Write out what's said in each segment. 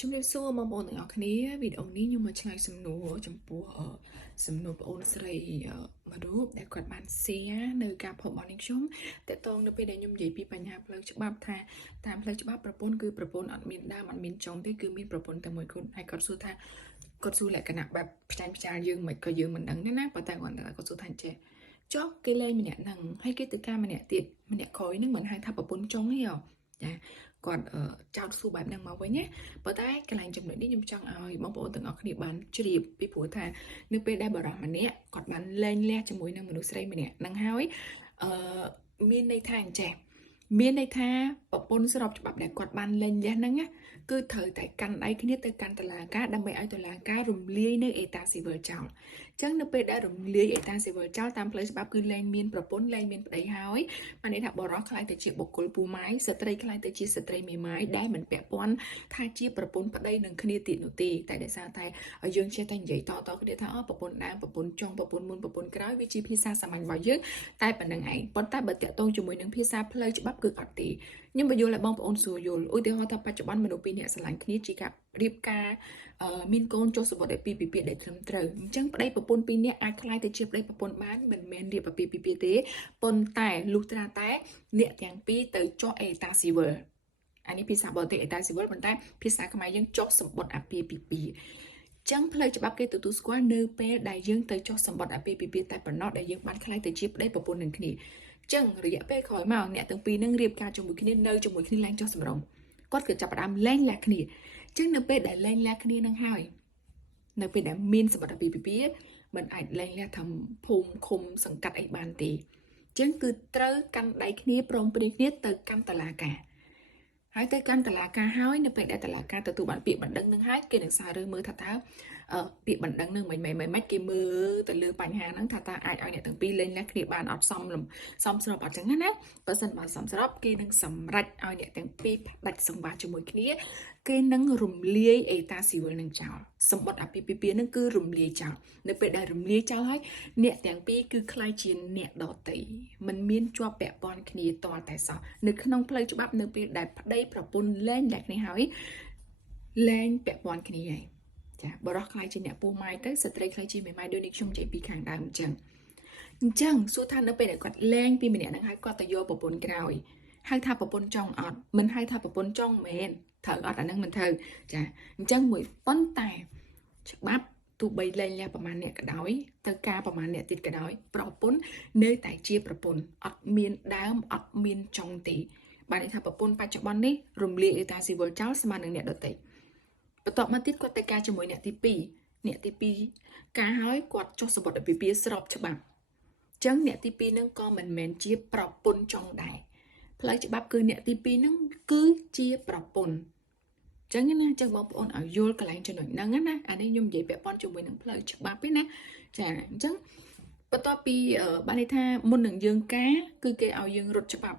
ជំរាបសួរបងប្អូនទាំងអស់គ្នាវីដេអូនេះខ្ញុំមកឆ្លើយសំណួរចំពោះសំណួរបងអូនស្រីមួយរូបដែលគាត់បាន share នៅការផុសរបស់នេះខ្ញុំតកតងនៅពេលដែលខ្ញុំនិយាយពីបញ្ហាផ្លូវច្បាប់ថាតាមផ្លូវច្បាប់ប្រពន្ធគឺប្រពន្ធអត់មានដើមអត់មានចុងទេគឺមានប្រពន្ធតែមួយខ្លួនហើយគាត់សួរថាគាត់សួរលក្ខណៈបែបផ្ចាញ់ផ្ចាលយើងមិនក៏យើងមិនដឹងទេណាប៉ុន្តែគាត់សួរថាចេះចុះគេលេងម្នាក់ហ្នឹងហើយគេទៅការម្នាក់ទៀតម្នាក់ក្រោយហ្នឹងមិនហៅថាប្រពន្ធចុងទេហ៎ចាគាត់ចោទសួរបែបហ្នឹងមកវិញណាប៉ុន្តែកន្លែងចំណុចនេះខ្ញុំចង់ឲ្យបងប្អូនទាំងអស់គ្នាបានជ្រាបពីព្រោះថានៅពេលដែលបរិសម្នាក់គាត់បានលែងលះជាមួយនឹងមនុស្សស្រីម្នាក់ហ្នឹងហើយមានន័យថាអញ្ចេះមានន័យថាប្រពន្ធស្របច្បាប់ដែលគាត់បានលែងលះហ្នឹងគឺត្រូវតែកាន់ដៃគ្នាទៅកាន់តុលាការដើម្បីឲ្យតុលាការរំលាយនៅអេតាស៊ីវិលចោលអញ្ចឹងនៅពេលដែលរំលាយអេតាស៊ីវិលចោលតាមផ្លូវច្បាប់គឺលែងមានប្រពន្ធលែងមានប្តីហើយបានន័យថាបរិសខ្លាយទៅជាបុគ្គលពូម៉ាយស្ត្រីខ្លាយទៅជាស្ត្រីមេម៉ាយដែលមិនពាក់ព័ន្ធថាជាប្រពន្ធប្តីនឹងគ្នាទៀតនោះទេតែដោយសារតែយើងចេះតែនិយាយតគ្នាថាប្រពន្ធដើមប្រពន្ធចុងប្រពន្ធមុនប្រពន្ធក្រោយវាជាភាសាសាមញ្ញរបស់យើងតែប៉ុណ្្នឹងឯងប៉ុន្តែបើតាក់ទងជាមួយនឹងភាសាផ្លូវច្បាប់គឺអត់ទេខ្ញុំបញ្យល់ឲ្យបងប្អូនស្រួលយល់ឧទាហរណ៍ថាបច្ចុប្បន្នមនុស្សពីរនាក់ស្រឡាញ់គ្នាជាការរៀបការមានកូនចុះសម្បត្តិពីពីដែលត្រឹមត្រូវអញ្ចឹងប្តីប្រពន្ធពីរនាក់អាចខ្លាយទៅជាប្តីប្រពន្ធបានមិនមែនរៀបពីពីទេប៉ុន្តែលុះត្រាតែអ្នកទាំងពីរទៅចុះអេតាស៊ីវិលអានេះភាសាបរទេសអេតាស៊ីវិលប៉ុន្តែភាសាខ្មែរយើងចុះសម្បត្តិអាពាហ៍ពិពាហ៍ចឹងផ្លូវច្បាប់គេទទួលស្គាល់នៅពេលដែលយើងទៅចុះសម្បត្តិអាពាហ៍ពិពាហ៍តែប៉ុណ្ណោះដែលយើងបានខ្លាយទៅជាប្តីប្រពន្ធនឹងគ្នាចឹងរយៈពេលក្រោយមកអ្នកទាំងពីរនឹងរៀបការជាមួយគ្នានៅជាមួយគ្នាឡើងចុះសម្រុងគាត់ក៏ចាប់ផ្ដើមលែងលះគ្នាចឹងនៅពេលដែលលែងលះគ្នានឹងហើយនៅពេលដែលមានសម្បត្តិអាពាហ៍ពិពាហ៍មិនអាចលែងលះធ្វើភូមិឃុំសង្កាត់អីបានទេចឹងគឺត្រូវកាន់ដៃគ្នាព្រមព្រៀងគ្នាទៅកាន់តុលាការហើយទៅកាន់តុលាការហើយនៅពេលដែលតុលាការទទួលបានពាក្យបណ្ដឹងនឹងហើយគេនឹងសាររើមើលថាតើពាក្យបណ្ដឹងនឹងមិនគេមើលទៅលើបញ្ហាហ្នឹងថាតើអាចឲ្យអ្នកទាំងពីរលែងលះគ្នាបានអត់សមស្របអត់ចឹងណាបើសិនបើសមស្របគេនឹងសម្រេចឲ្យអ្នកទាំងពីរផ្ដាច់សង្វាសជាមួយគ្នាគេនឹងរំលាយអេតាស៊ីវិលនឹងចោលសម្បត្តិអាពាហ៍ពិពាហ៍នឹងគឺរំលាយចោលនៅពេលដែលរំលាយចោលហើយអ្នកទាំងពីរគឺខ្លាយជាអ្នកដតីមិនមានជាប់ពាក់ព័ន្ធគ្នាតតែសោះនៅក្នុងផ្លូវច្បាប់នៅពេលដែលប្តីប្រពន្ធលែងលះគ្នាហើយលែងពាក់ព័ន្ធគ្នាហើយចាបរិសខ្លាយជាអ្នកពោះម៉ាយទៅស្ត្រីខ្លាយជាមេម៉ាយដូចនេះខ្ញុំនិយាយពីខាងដើមអញ្ចឹងសួរថានៅពេលដែលគាត់លែងពីម្នាក់ហ្នឹងហើយគាត់ទៅយកប្រពន្ធក្រោយហៅថាប្រពន្ធចង់អត់មិនហៅថាប្រពន្ធចង់មែនត្រូវអត់អាហ្នឹងមិនត្រូវចាអញ្ចឹងមួយប៉ុន្តែច្បាប់ទោះបីលែងលះប្រមាណអ្នកក៏ដោយទៅការប្រមាណអ្នកទៀតក៏ដោយប្រពន្ធនៅតែជាប្រពន្ធអត់មានដើមអត់មានចុងទេបានន័យថាប្រពន្ធបច្ចុប្បន្ននេះរំលាយអេតាស៊ីវិលចោលស្មើនឹងអ្នកដទៃបន្ទាប់មកទៀតគាត់ទៅការជាមួយអ្នកទី2ការហើយគាត់ចុះសម្បត្តិអាពាហ៍ពិពាហ៍ស្របច្បាប់ចឹងអ្នកទី2ហ្នឹងក៏មិនមែនជាប្រពន្ធចុងដែរផ្លូវច្បាប់គឺអ្នកទី2ហ្នឹងគឺជាប្រពន្ធចឹងណាចឹងបងប្អូនឲ្យយល់កន្លែងចំណុចហ្នឹងណាអានេះខ្ញុំនិយាយពាក់ព័ន្ធជាមួយនឹងផ្លូវច្បាប់ទេណាចាអញ្ចឹងបន្ទាប់ពីបានន័យថាមុននឹងយើងការគឺគេឲ្យយើងរត់ច្បាប់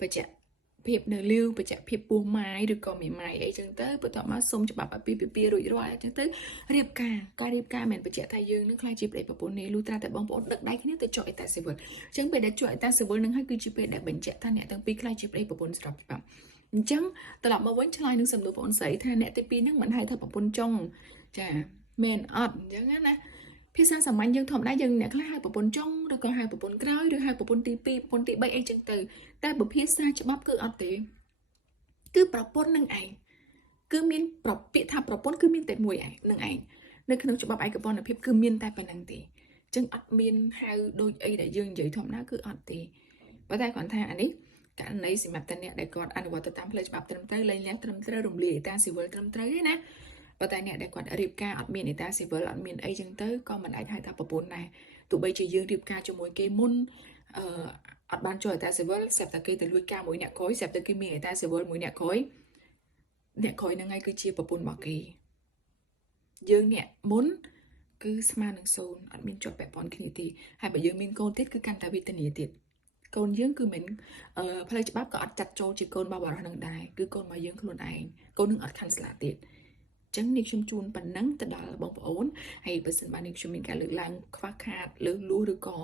បច្ចៈភាពនៅលាវបច្ចៈភាពពោះម៉ាយឬក៏មេម៉ាយអីចឹងទៅបន្ទាប់មកសុំច្បាប់អាពាហ៍ពិពាហ៍រួចរាល់អញ្ចឹងទៅរៀបការមិនបច្ចៈថាយើងនឹងខ្លាចជាប្តីប្រពន្ធនេះលុះត្រាតែបងប្អូនដឹកដៃគ្នាទៅចុះអេតាស៊ីវិលអញ្ចឹងពេលដែលចុះអេតាស៊ីវិលនឹងហើយគឺជាពេលដែលបញ្ជាក់ថាអ្នកទាំងពីរខ្លាចជាប្តីប្រពន្ធស្របច្បាប់អញ្ចឹងត្រឡប់មកវិញឆ្លើយនឹងសំណួរបងអូនស្រីថាអ្នកទី2ហ្នឹងមិនហៅថាប្រពន្ធចុងចាមែនអត់អញ្ចឹងណាភាសាសាមញ្ញយើងធម្មតាយើងអ្នកខ្លះហៅប្រពន្ធចុងឬក៏ហៅប្រពន្ធក្រោយឬហៅប្រពន្ធទី2ប្រពន្ធទី3អីចឹងទៅតែបើភាសាច្បាប់គឺអត់ទេគឺប្រពន្ធនឹងឯងគឺមានពាក្យថាប្រពន្ធគឺមានតែមួយឯងនឹងឯងនៅក្នុងច្បាប់ឯកពន្ធភាពគឺមានតែប៉ុណ្្នឹងទេអញ្ចឹងអត់មានហៅដូចអីដែលយើងនិយាយធម្មតាគឺអត់ទេប៉ុន្តែគាត់ថាអានេះករណីសម្រាប់តអ្នកដែលគាត់អនុវត្តទៅតាមផ្លូវច្បាប់ត្រឹមត្រូវលែងលះត្រឹមត្រូវរំលាយអេតាស៊ីវិលត្រឹមត្រូវទេណាប៉ុន្តែអ្នកដែលគាត់រៀបការអត់មានអេតាស៊ីវិលអត់មានអីចឹងទៅក៏មិនអាចហៅថាប្រពន្ធដែរទោះបីជាយើងរៀបការជាមួយគេមុនអត់បានចូលអេតាស៊ីវិលស្រាប់តែគេទៅលួចការមួយអ្នកក្រោយស្រាប់តែគេមានអេតាស៊ីវិលមួយអ្នកក្រោយហ្នឹងហើយគឺជាប្រពន្ធរបស់គេយើងអ្នកមុនគឺស្មើនឹង0អត់មានជាប់ពាក់ព័ន្ធគ្នាទេហើយបើយើងមានកូនទៀតគឺកាន់តែវេទនាទៀតកូនយើងគឺមិនផ្លូវច្បាប់ក៏អត់ចាត់ចូលជាកូនរបស់បរិសនឹងដែរគឺកូនរបស់យើងខ្លួនឯងកូននឹងអត់ខាន់ស្លាទៀតចឹងនេះខ្ញុំជូនប៉ុណ្ណឹងទៅដល់បងប្អូនហើយបើសិនបាននេះខ្ញុំមានការលើកឡើងខ្វះខាតលើសលួសឬក៏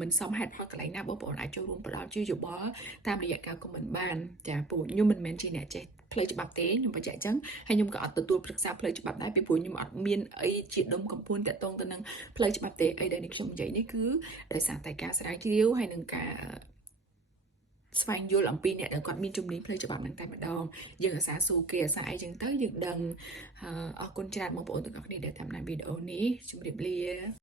មិនសមហេតុផលកន្លែងណាបងប្អូនអាចចូលរួមផ្ដល់ជាយោបល់តាមរយៈការខមមិនបានចាពួកខ្ញុំមិនមែនជាអ្នកចេះ ផ្លូវច្បាប់ទេខ្ញុំបញ្ជាក់អញ្ចឹងហើយខ្ញុំក៏អត់ទទួលប្រឹក្សាផ្លូវច្បាប់ដែរពីព្រោះខ្ញុំអត់មានអីជាដុំកំពួនតាក់ទងទៅនឹងផ្លូវច្បាប់ទេអីដែលនេះខ្ញុំនិយាយនេះគឺដោយសារតែការស្រាវជ្រាវហើយនឹងការស្វែងយល់អំពីអ្នកដែលគាត់មានជំនាញផ្លូវច្បាប់ហ្នឹងតែម្ដងយើងអាសាសួរគេអាសាអីចឹងទៅយើងដឹងអរគុណច្រើនបងប្អូនទាំងអស់គ្នាដែលតាមដានវីដេអូនេះជម្រាបលា